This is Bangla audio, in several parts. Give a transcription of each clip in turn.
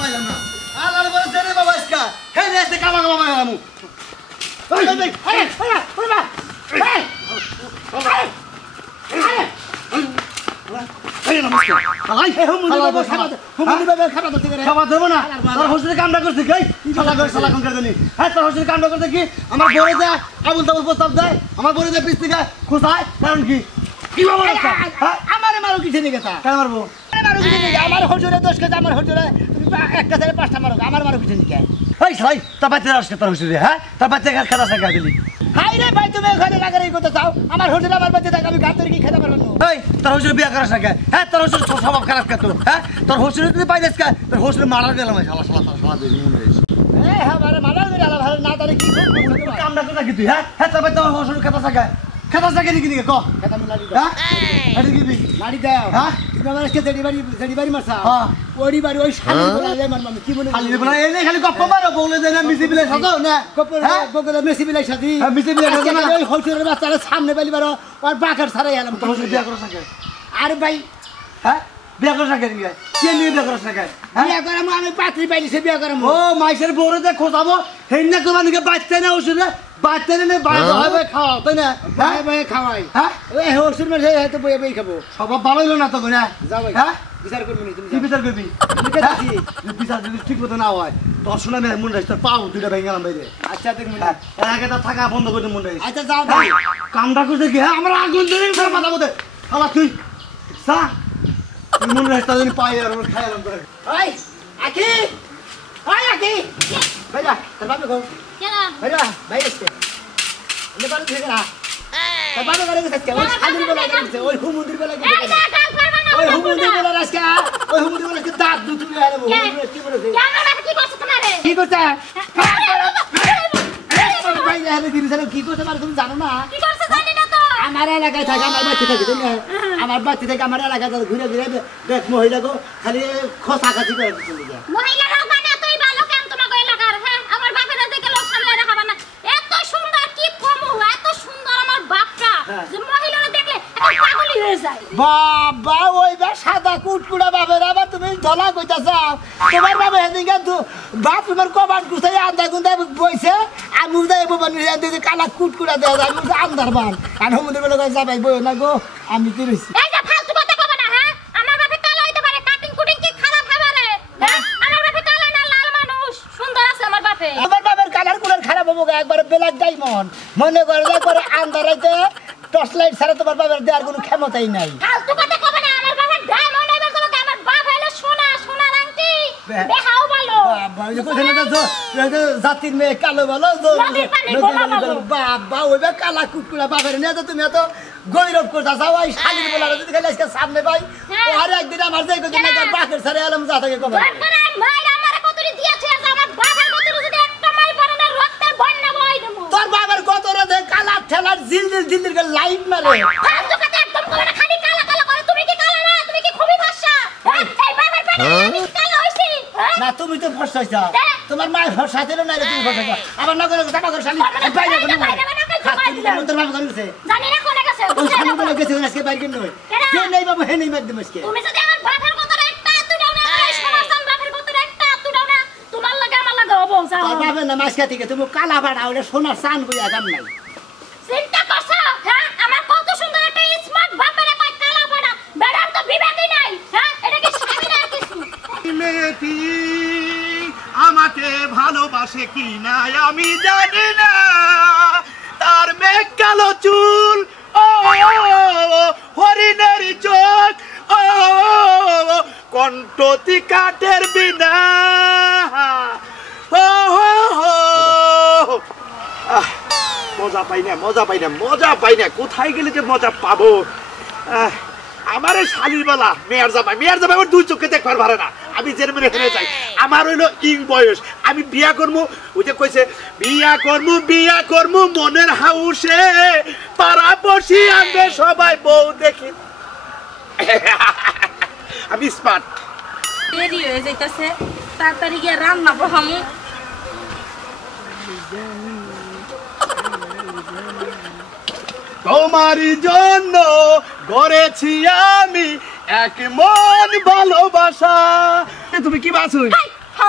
পাইলাম না আলার বলে রে বাবা ইসকা হে রে এসে কামা কামা মারামু এই এই আরে বাবা এই নমস্কার আলাই হে হুমুদি বাবা খাবার দিতে রে খাবার দেব না তোর হোস্টেলে কামটা করছিস কি শালা কোন করে জানি হ্যাঁ তোর হোস্টেলে কামটা করতে কি আমার বড় যা আবুল তাবুল প্রস্তাব দেয় আমার বড় যা পিছ থেকে খোসায় কারণ কি কি বাবা আমারে মারো কি ছেলে গেছা কেন মারবো মারো কি ছেলে আমার হোস্টেলে 10 কেজি আমার হোস্টেলে একটা ছেলে 5টা মারো আমার মারো কি ছেলে কে এই ভাই তা বাচ্চা আসছে তোর হোস্টেলে হ্যাঁ তোর বাচ্চা খেলা শাখা দিলি হাই রে ভাই তুমি এখানে লাগাই করতে চাও আমার হোস্টেলে আমার বাচ্চা থাকে আমি ঘাট ধরে কি খেতে পারবো না এই তোর হোস্টেলে বিয়া করার শাখা হ্যাঁ তোর হোস্টেলে স্বভাব খারাপ কা তোর হ্যাঁ তোর হোস্টেলে তুই পাইছিস কা তোর হোস্টেলে মারার গেলাম শালা দিন মনে হইছে এই হ্যাঁ মারা করে আলা ভালো না তারে কি করব কামটা কথা কি তুই হ্যাঁ হ্যাঁ তোর বাচ্চা হোস্টেলে খেতা শাখা খেতা শাখা কি কি ক খেতা লাড়ি দাও হ্যাঁ এটা কি লাড়ি দাও হ্যাঁ তুমি আমার কে জড়ি বাড়ি মারছা হ্যাঁ ওড়ি বাড়ি ওই শালি বলা যায় মারমাম কি মনে খালি বলা এই খালি গপ্প মারো বলে দেনা মিসি বিলাই সাজাও না গপ্প বলে মিসি বিলাই সাজি হ্যাঁ মিসি বিলাই সাজাও না ওই হোস্টেলের বাচ্চারা সামনে বালি বারো আর বাকার ছাড়াই এলাম তো হোস্টেল বিয়া করছ না আরে ভাই হ্যাঁ বিয়া করছ না কে নিয়ে বিয়া করছ না বিয়া করাম আমি পাত্রী পাইলি সে বিয়া করাম ও মাইসের বড় যে খোঁজাবো হেইনা তোমাকে বাচ্চা না ওষুধে বাচ্চা নিয়ে বাইরে হবে খাওয়াও তাই না ভাই খাওয়াই হ্যাঁ ওই হোস্টেল মধ্যে হয়তো বই বই খাবো স্বভাব ভালো হলো না তো না যাও ভাই হ্যাঁ বিচার করবি তুমি কি বিচার করবি বিচার যদি ঠিক মতো না হয় তোর শোনা মেয়ে মন রাখছে পাও দুইটা ভেঙে গেলাম বাইরে আচ্ছা দেখ মনে এর তো থাকা বন্ধ করে মন রাখছে আচ্ছা যাও ভাই কামটা করছে কি হ্যাঁ আমরা আগুন ধরে সব মাথা মধ্যে খালা তুই সা মন রাখছে তাদের পাই আর খাইলাম করে ওই আকি ওই আকি ভাইয়া তোর বাবা কো কেন ভাইয়া ভাই এসে এনে বাড়ি থেকে না তোর বাবা করে গেছে ওই শালির বলা গেছে ওই হুমুদির বলা গেছে এই না কাল করব না ওই হুমুদির বলা রাস্কা ওই হুমুদির বলা কি দাঁত দুটো আরে কি বলেছে কেন না কি করছ তোমারে কি করছ ভাই আরে দিন কি করছ মানে তুমি জানো না কি করছ জানি না তো আমার এলাকায় থাকে আমার বাচ্চা থাকে তুমি আমার বাচ্চা থেকে আমার এলাকায় ঘুরে ঘুরে দেখ মহিলা গো খালি খোসা খাচি করে চলে যায় মহিলা রাও মানে তুই ভালো কেন তোমাকে এলাকার হ্যাঁ আমার বাপের দিকে লোক সামনে রাখাবা না এত সুন্দর কি কমু এত সুন্দর আমার বাপটা যে মহিলারা দেখলে একটা পাগলি হয়ে যায় বাবা ওইবা সাদা কুটকুড়া বাপের আবার তুমি ধলা কইতাছ তোমার বাবা হেদিকে বাপ তোমার কবাট গুছাই আন্দা গুন্দা বইছে আর মুদা এবো বানি দিতে কালা কুটকুড়া দেয়া যায় মুদা আন্দার বান আর হুমুদের বলে কই যাবাই বই না গো আমি কি রইছি এই যে ফালতু কথা কইবা না হ্যাঁ আমার বাপে কালা হইতে পারে কাটিং কুটিং কি খারাপ খাবারে হ্যাঁ আমার বাপে কালা না লাল মানুষ সুন্দর আছে আমার বাপে আমার বাপের কালার কুলার খারাপ হবো একবার ব্ল্যাক ডায়মন্ড মনে করে যা করে আন্দারাইতে টর্চ লাইট ছাড়া তোমার বাবার দেওয়ার কোনো ক্ষমতাই নাই ফালতু কথা কইবা না আমার বাবার ডায়মন্ড এবার তোমাকে আমার বাপ হলো সোনা সোনা আংটি দেখাও ভালো বাবা এই কথা না তো জাতির মেয়ে কালো ভালো বাবা ওইবা কালা কুটকুড়া বাপের নিয়ে তো তুমি এত গৌরব করতে যাও ওই শালির বলা যদি খালি আজকে সামনে ভাই আর একদিন আমার যাই কদিন না বাপের ছাড়া এলাম যা থাকে কবে মাইরা আমারে কতরি দিয়েছে আমার বাবার কতরি যদি একটা মাই পড়ে না রক্তের বন্যা বই দেব তোর বাবার কতরে দে কালা ঠেলার জিলজিল করে লাইট মারে ফালতু কথা একদম করে না খালি কালা কালা করে তুমি কি কালা না তুমি কি খুবই ফর্সা এই বাবার পেটে আমি কালা হইছি না তুমি তো ফর্সা হইছ তোমার মা ফর্সা ছিল না তুমি ফর্সা আবার না করে টাকা করে শালি বাইরে করে তোর বাবা করেছে জানি না কোনে গেছে তুমি বলে গেছে আজকে বাইরে কেন নয় যে নেই বাবু হে নেই মারদম আজকে তুমি যদি আমার বাবার কতরে একটা আতু দাও না সমস্যান বাবার কতরে একটা আতু দাও না তোমার লাগে আমার লাগে হবো যাও তোর বাবা না মাসকা থেকে তুমি কালা বাড়া ওরে সোনার চান বইয়া গাম নাই চিন্তা করছো হ্যাঁ আমার কত সুন্দর একটা স্মার্ট বাপের কই কালা বাড়া বেড়ার তো বিবেকই নাই হ্যাঁ এটা কি স্বামী না কিছু মেয়েটি আমাকে ভালোবাসে কি না আমি জানি না তার মেঘ কালো চুল ও হরিণের চোখ ও কণ্ঠটি কাঠের বিনা মজা পাই না কোথায় গেলে যে মজা পাবো আমার শালির বেলা মেয়ের জামাই আমার দুই চোখে দেখবার পারে না আমি জেরমেনে হেরে যাই আমার হইলো ইং বয়স আমি বিয়া করবো ওই যে কইছে বিয়া করবো মনের হাউসে পাড়া বসি আনবে সবাই বউ দেখি আমি স্মার্ট দেরি হয়ে যাইতাছে তাড়াতাড়ি গিয়ে রান্না বহামু তোমারই জন্য গড়েছি আমি এক মন ভালোবাসা তুমি কি বাসুই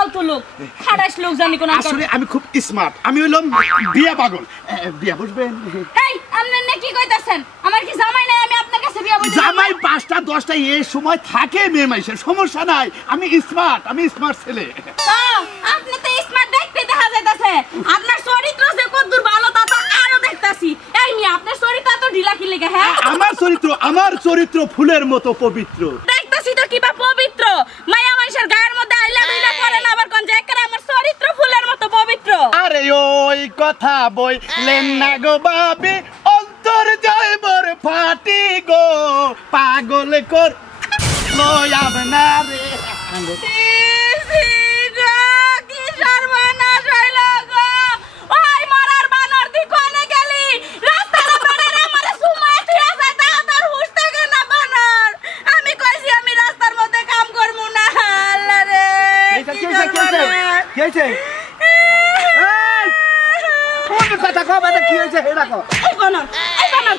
ফালতু লোক খাটাস লোক জানি কোন আসলে আমি খুব স্মার্ট, আমি হইলাম বিয়া পাগল। বিয়া বুঝবেন? এই আপনি না কি কইতাছেন? আমার কি জামাই নাই? আমি আপনার কাছে বিয়া বলছি। জামাই 5টা 10টা এই সময় থাকে মেয়ে মাইসের, সমস্যা নাই। আমি স্মার্ট ছেলে। আপনি তো স্মার্ট দেখতে দেখা যাইতাছে। আপনার চরিত্র যে কতদূর ভালো তা তো আরো দেখতাছি। এই নি আপনার চরিত্র তো ঢিলা কি লাগে? হ্যাঁ আমার চরিত্র ফুলের মতো পবিত্র। দেখতাছি তো কিবা পবিত্র। মায়া মাইশের গায়ের মধ্যে আইলা দিলা করে না আবার কোন জায়গায় আমার চরিত্র ফুলের মতো পবিত্র। আরে ওই কথা বইলেন না গো বাবি, অন্তর যাইবর ফাটি গো, পাগল কর লয়াব না রে। কি সর্বনাশ হইল গো! ওই মরার বানর তুই কোনে গেলি? রাস্তার বানর আমারে সুমায় তুই যাতা তোর হুশ থাকে না বানর। আমি কইছি আমি রাস্তার মধ্যে কাম করমু না। আল্লাহ রে কি হইছে? কোন কথা কবে কি হইছে হেডা কো? এই বানর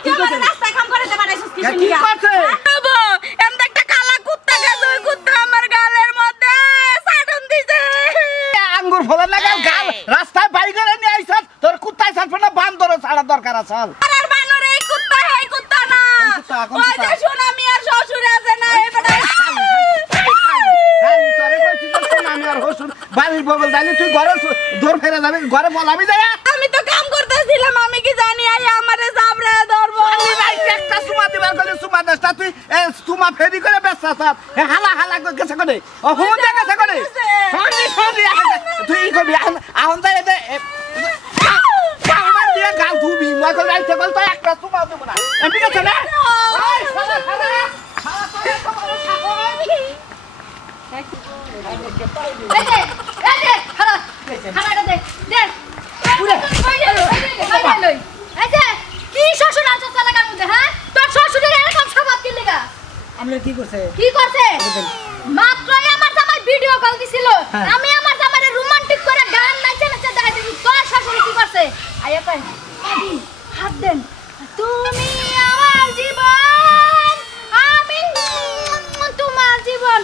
তুই আমার রাস্তায় কাম করতে পারিস কিছু কি নিয়া? করছে? বাবা এমন একটা কালা কুত্তা গেছে, ওই কুত্তা আমার গালের মধ্যে সাটন দিছে। আঙ্গুর ফলের লাগা গাল রাস্তায় বাই করে নিয়ে আইছস, তোর কুত্তাই ছাড়বে না, বান্দর ছাড়া দরকার আছে। আর বানর এই কুত্তা না। কোন ওই কুত্তা? যে সুনামি আর শ্বশুর আছে না এবারে। তোরে কইছি তো সুনামি আর হসুর বাড়ির বগল দালি, তুই ঘরে দৌড় ফেরে যাবি, ঘরে বলাবি যায়। আমি তো কাম করতেছিলাম, আমি কি জানি আই আমারে জাবরে ধরবো। আমি ভাই একটা সুমা দিবার কইলে সুমা দেশটা তুই সুমা ফেরি করে বেচছাস। হালা গেছে করে ও হুম গেছে করে সরি তুই ই করবি আহন যায় এতে পাউডার দিয়ে গাল ধুবি, মই কই রাইতে বল তো একটা সুমা দেব না। এমনি গেছে না? ওই শালা তো বড় ছাগল। আমরা কি করছে? কি করছে? মাত্রই আমার জামাই ভিডিও কল দিছিল। আমি আমার জামাইরে রোমান্টিক করে গান নাচে নাচে দেখাইছি। তোর শাশুড়ি কি করছে? আয়া কই আদি হাত দেন। তুমি আমার জীবন, আমি তোমার জীবন।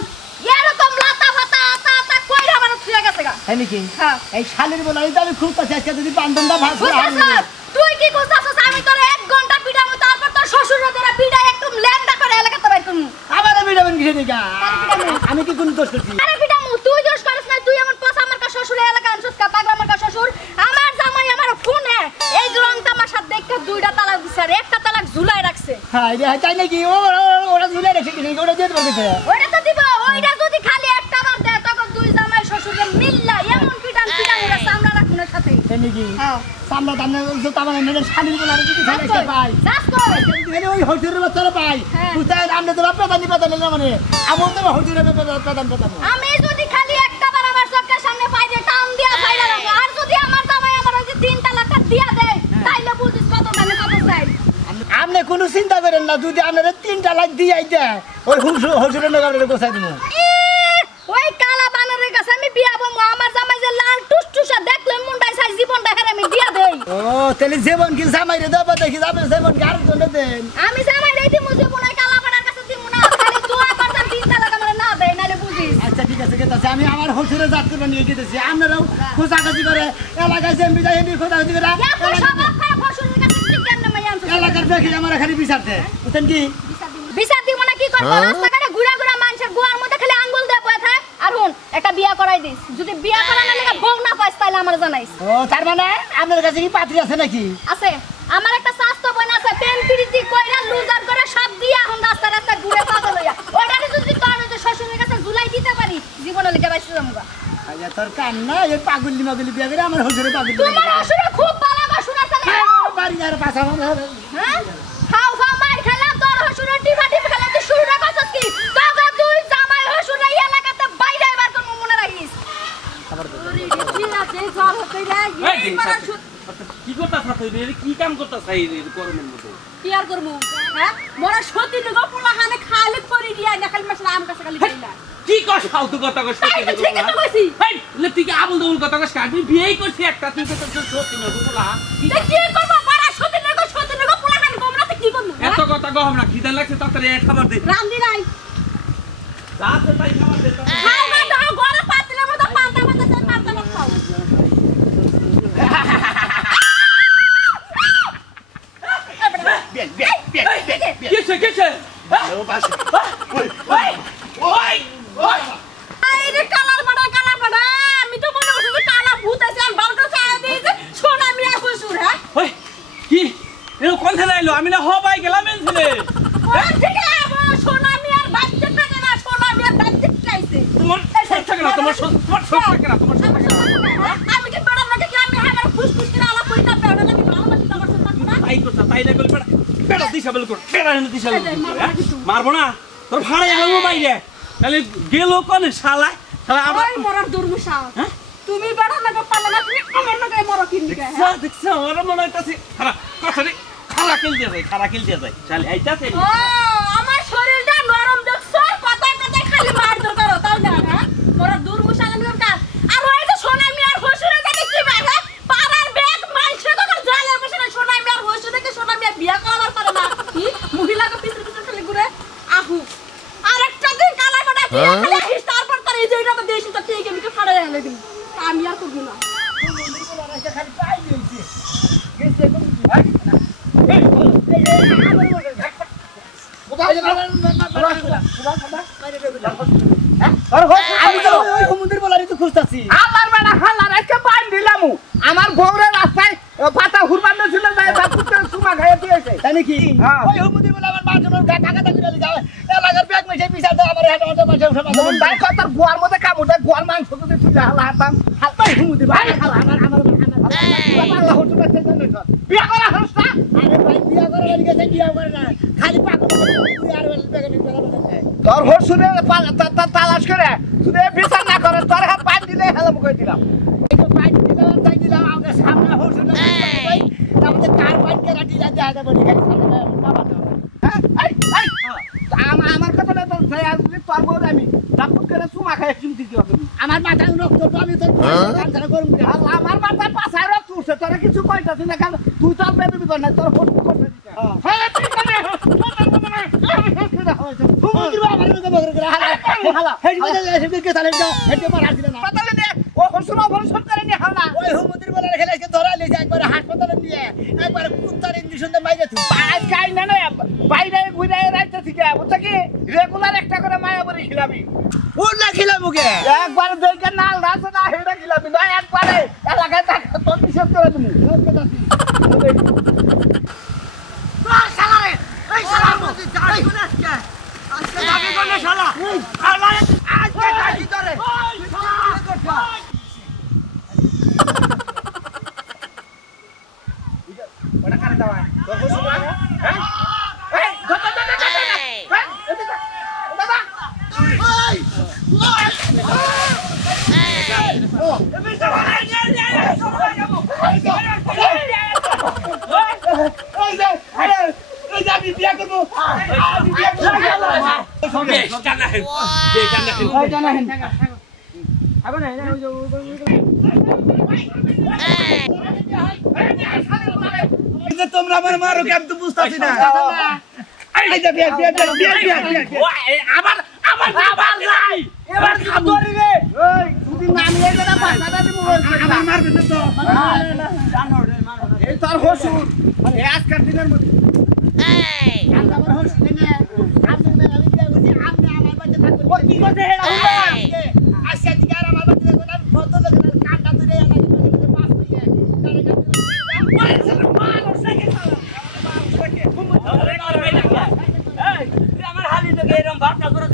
এরকম লাতা ফাতা তা কইরা আমার ছুঁয়ে গেছে গা। তাই নাকি? হ্যাঁ। এই শালির বলাই তো আমি খুব কাছে আজকে যদি বান্ধবটা ভাগ করে বুঝছস? তুই কি করছস? আমি তোর 1 ঘন্টা পিটামু, তারপর তোর শ্বশুর তোরা পিটাই একটু ল্যাংডা করে এলাকাতে বাইর করমু। আবার বিড়াবেন কিসে দিকা? আমি কি কোনো দোষ করছি? আরে পিটামু, তুই দোষ করিস না। তুই এমন পাস আমার কা শ্বশুর এলাকা আনছস কা পাগলা আমার কা শ্বশুর। আমার জামাই আমার ফোনে এই রং তামাশা দেখে 2টা তালাক দিছে আর একটা তালাক ঝুলাই রাখছে। হ্যাঁ রে, তাই নাকি? ওরা ঝুলে রেখে দিছে, ওটা দিয়ে বলতেছে। ওইটা তো দিব। ওইটা যদি খালি একটা বার দেয় তখন দুই জামাই শ্বশুরকে মিল্লা এমন পিটান ওরা সামলা রাখুনের সাথে। তাই নাকি? হ্যাঁ। সামলা দামনে জুতা মানে মেরে শালির বলাই যদি খালি একটা পাই। যাস কই? মানে ওই হজুরের বাচ্চারা পাই। হ্যাঁ। বুঝছেন? আমরা তো প্রধান না মানে। আমার তো হজুরের প্রধান। আমি যদি খালি একটা বার আমার চোখের সামনে পাই যে টান দিয়া ফাইলা রাখবো, আর যদি আমার জামাই আমার ওই যে 3 তালাকটা দিয়া দেয় তাইলে বুঝিস কত দামে কত চাই। আপনি কোনো চিন্তা করেন না, যদি আপনারা 3টা লাখ দিয়ে দেয় ওই হজুরের নগরের গোছাই দেবো। ওই কালা বানরের কাছে আমি বিয়া বলবো। আমার জামাই যে লাল টুসটুসা দেখলে মুন্ডাই চাই জীবনটা হেরে আমি দিয়া দেই। ও তাহলে জীবন কি জামাইরে দেবো, দেখি যাবে জীবন কি আরেক জনে দেন। আমি জামাই দেই দিমু, জীবন ওই কালা বানার কাছে দিমু না। খালি দোয়া করতাম 3 তালাক আমার না দেয় নাইলে বুঝিস। আচ্ছা ঠিক আছে, গেছে আমি আমার হজুরে জাত করে নিয়ে গেতেছি। আপনারাও খোঁজাখাজি করে এলাকায় যে এমপি যায় এমপি খোঁজাখাজি করে এত স্বভাব খারাপ শ্বশুরের কাছে তুই কেন মাই আনছিস? এলাকার দেখি আমার এখানে বিচার দেয়, বুঝছেন কি? বিচার দিমু না কি করব? রাস্তাঘাটে ঘুরা ঘুরা মানুষের গোয়ার মধ্যে খালি আঙ্গুল দিয়ে বসে থাক। আর হুন একটা বিয়া করাই দিস। যদি বিয়া করানোর লাগা বউ না পাইস তাহলে আমার জানাইস। ও তার মানে আপনার কাছে কি পাত্রী আছে নাকি? আছে। আমার একটা স্বাস্থ্য বোন আছে, প্রেম প্রীতি কইরা লুজার করে সব দিয়া এখন রাস্তা রাস্তা ঘুরে পাগল হইয়া। ওইটারে যদি তোর ওই যে শ্বশুরের কাছে ঝুলাই দিতে পারি জীবনে লিখে বাইসে যামুগা। আচ্ছা তোর কান না, এই পাগলি মাগলি বিয়া করে আমার হজুরে পাগলি। তোমার শ্বশুর খুব ভালো বাসুর আছে না? বাড়ি আর পাশা হ্যাঁ? খাও খাও মার খেলাম, তোর শ্বশুরের টিফা টিফা খেলাম, তুই শুরুটা করছিস কি? কাকা তুই জামাই শ্বশুর এই এলাকাতে বাইরে এবার কোন মনে রাখিস। ওরে কি আছে জল হতে না এই পারা কি করতাছ তুই রে? কি কাম করতাছ এই গরমের মধ্যে? কি আর করব? হ্যাঁ মোরা সত্যি লগো পোলাখানে খালি করি দিয়া না খালি মশলা আম কাছে খালি খাইলা। কি কস ফালতু কথা কস? তাই তো ঠিক আছে কইছি। হেই তুই কি আবুল দবুল কথা কস? আমি বিয়েই করছি একটা, তুই তো সত্যি না বলা। তে কি করব? পারা সত্যি লগো পোলাখানে গোমরাতে কি করব? এত কথা গহম না, খিদা লাগছে তাড়াতাড়ি খাবার দে। রান্দি নাই। রাতে তাই খাবার দে। খাও না দাও গরম পাতিলের মতো পাতা আইলো আমি না হবাই গেলাম এনছিলে ঠিক আছে সোনা মিয়ার বাচ্চা থাকে না সোনা মিয়ার বাচ্চা চাইছে তোমার সব থাকে না তোমার সব থাকে না তোমার সব থাকে না আমি কি বড় লাগে কি আমি আমার ফুসফুস করে আলাপ করি না বেড়া আমি ভালোবাসি তোমার সাথে না তাই করছ তাই না বল বেড়া দিশাবেল কর বেড়া এনে দিশাবেল মারবো না তোর ভাড়া গেল মাইরে তাহলে গেল কোন শালা শালা আবার ওই মরার দুর্মুষা তুমি বেড়া লাগে পালে না তুমি আমার নাকে মরো কিন দিকে দেখছ আমার মনে হইতাছে খারাপ কথা রে খালা কিল দিয়ে যায় চল এইটাতে ও আমার শরীরটা নরম দেখছ কথায় কথায় খালি মারধর করো তাও না হ্যাঁ মরার দুর্মুষা লাগবে কার আর ওই যে সোনা মিয়ার হসুরে জানি কি বাবা পাড়ার ব্যাগ মাইছে তো জালের বসে না সোনা মিয়ার হসুরে কে সোনা মিয়া বিয়া করার পারে না কি মহিলাকে পিছনে পিছনে খালি ঘুরে আহু আরেকটা দিন কালা কাটা বিয়া খালি হিস তারপর তার এই যে এটা তো দেশি তো ঠিক আমি তো ফাড়া গেল দিন আমি আর করব না আমি তো ওই হুমুন্দির বলারই তো খুঁজতাছি আমার বেটা হালার আজকে বান দিলামু আমার বউরে রাস্তায় পাতা হুরবান ছিল যায় বাপুতে সুমা খাইয়ে দিয়েছে তাই নাকি হ্যাঁ। ওই হুমুন্দির বলা আমার বাথরুমের গা টাকা টাকা করে যাবে এলাকার ব্যাগ মেশে পিছা দাও আবার হাঁটা হাঁটা মাঝে উঠে মাঝে মন দাই কত গোয়ার মধ্যে কামুটা গোয়ার মাংস যদি তুই হালা হাতাম হালপাই হুমুন্দির ভাই আমার আল্লাহ হুজুর কাছে জন্য বিয়া করা হস্তা আরে ভাই বিয়া করে বাড়ি গেছে বিয়া করে না খালি পাগল পুরো আর ব্যাগ নিয়ে বেড়া বেড়া তোর হসুরে তালাশ করে তুই বিচার না করে তোর হাত পান দিলে হেলাম কই দিলাম একটু পাইপ দিলাম তাই দিলাম আমাকে সামনে হসুরে ভাই আমাদের কার পাইপ কেরা দিলা দেখা যাবে খালি সামনে বাবা দাও হ্যাঁ এই আমার কথা না তোর ভাই আসলে তোর বউ আমি ডাকুত করে সুমা খাইয়ে চিমটি দিও তুমি আমার মাথা রক্ত তো আমি তো কানছাড়া করব আল্লাহ আমার মাথায় পাছায় রক্ত উঠছে তোরা কিছু কইতাছিস না কেন তুই তোর বেদবি কর না তোর হট করতে দিতে হ্যাঁ তুই কেন হুমুন্দির বাবা আমার মতো বগর করে হালা হালা হেডি মধ্যে হেডি কে তালে দাও হেডি মার দিলা না পাতালে দে ও হসুর অবসর করে নি হালা ওই হুমুন্দির বলে খেলে আজকে ধরা লিয়েছে একবার হাসপাতালে নিয়ে একবার কুত্তার ইঞ্জেকশন দিয়ে মাইরে তুই আজ কাই না না বাইরে ঘুরে রাইতে থেকে বুঝছ কি রেগুলার একটা করে মায়া বলি খিলাবি ওর না খেলা মুখে একবার দেখে নাল রাস না হেডা খিলাবি না একবারে এলাকায় থাক তোর নিষেধ করে তুমি আমি বিয়া করবো তোমরা আমার মারো কি আমি তো বুঝতেছি না আবার যাই এবার খাবরি রে তুই নামিয়ে গেলে পাছাটা দিব আমার মারবে না তো এই তোর হসুর এই আজকাল দিনের মধ্যে আমার হস না আপনি মেলা বিয়া করছি আপনি আমার বাড়িতে থাকবেন ও কি করতে হেডা আজকে থেকে আর আমার বাড়িতে থাকবেন আমি ফটো লাগে কাটা ধরে এলাকা মধ্যে পাস হয়ে আমার হালি তো এরকম ভাবনা করে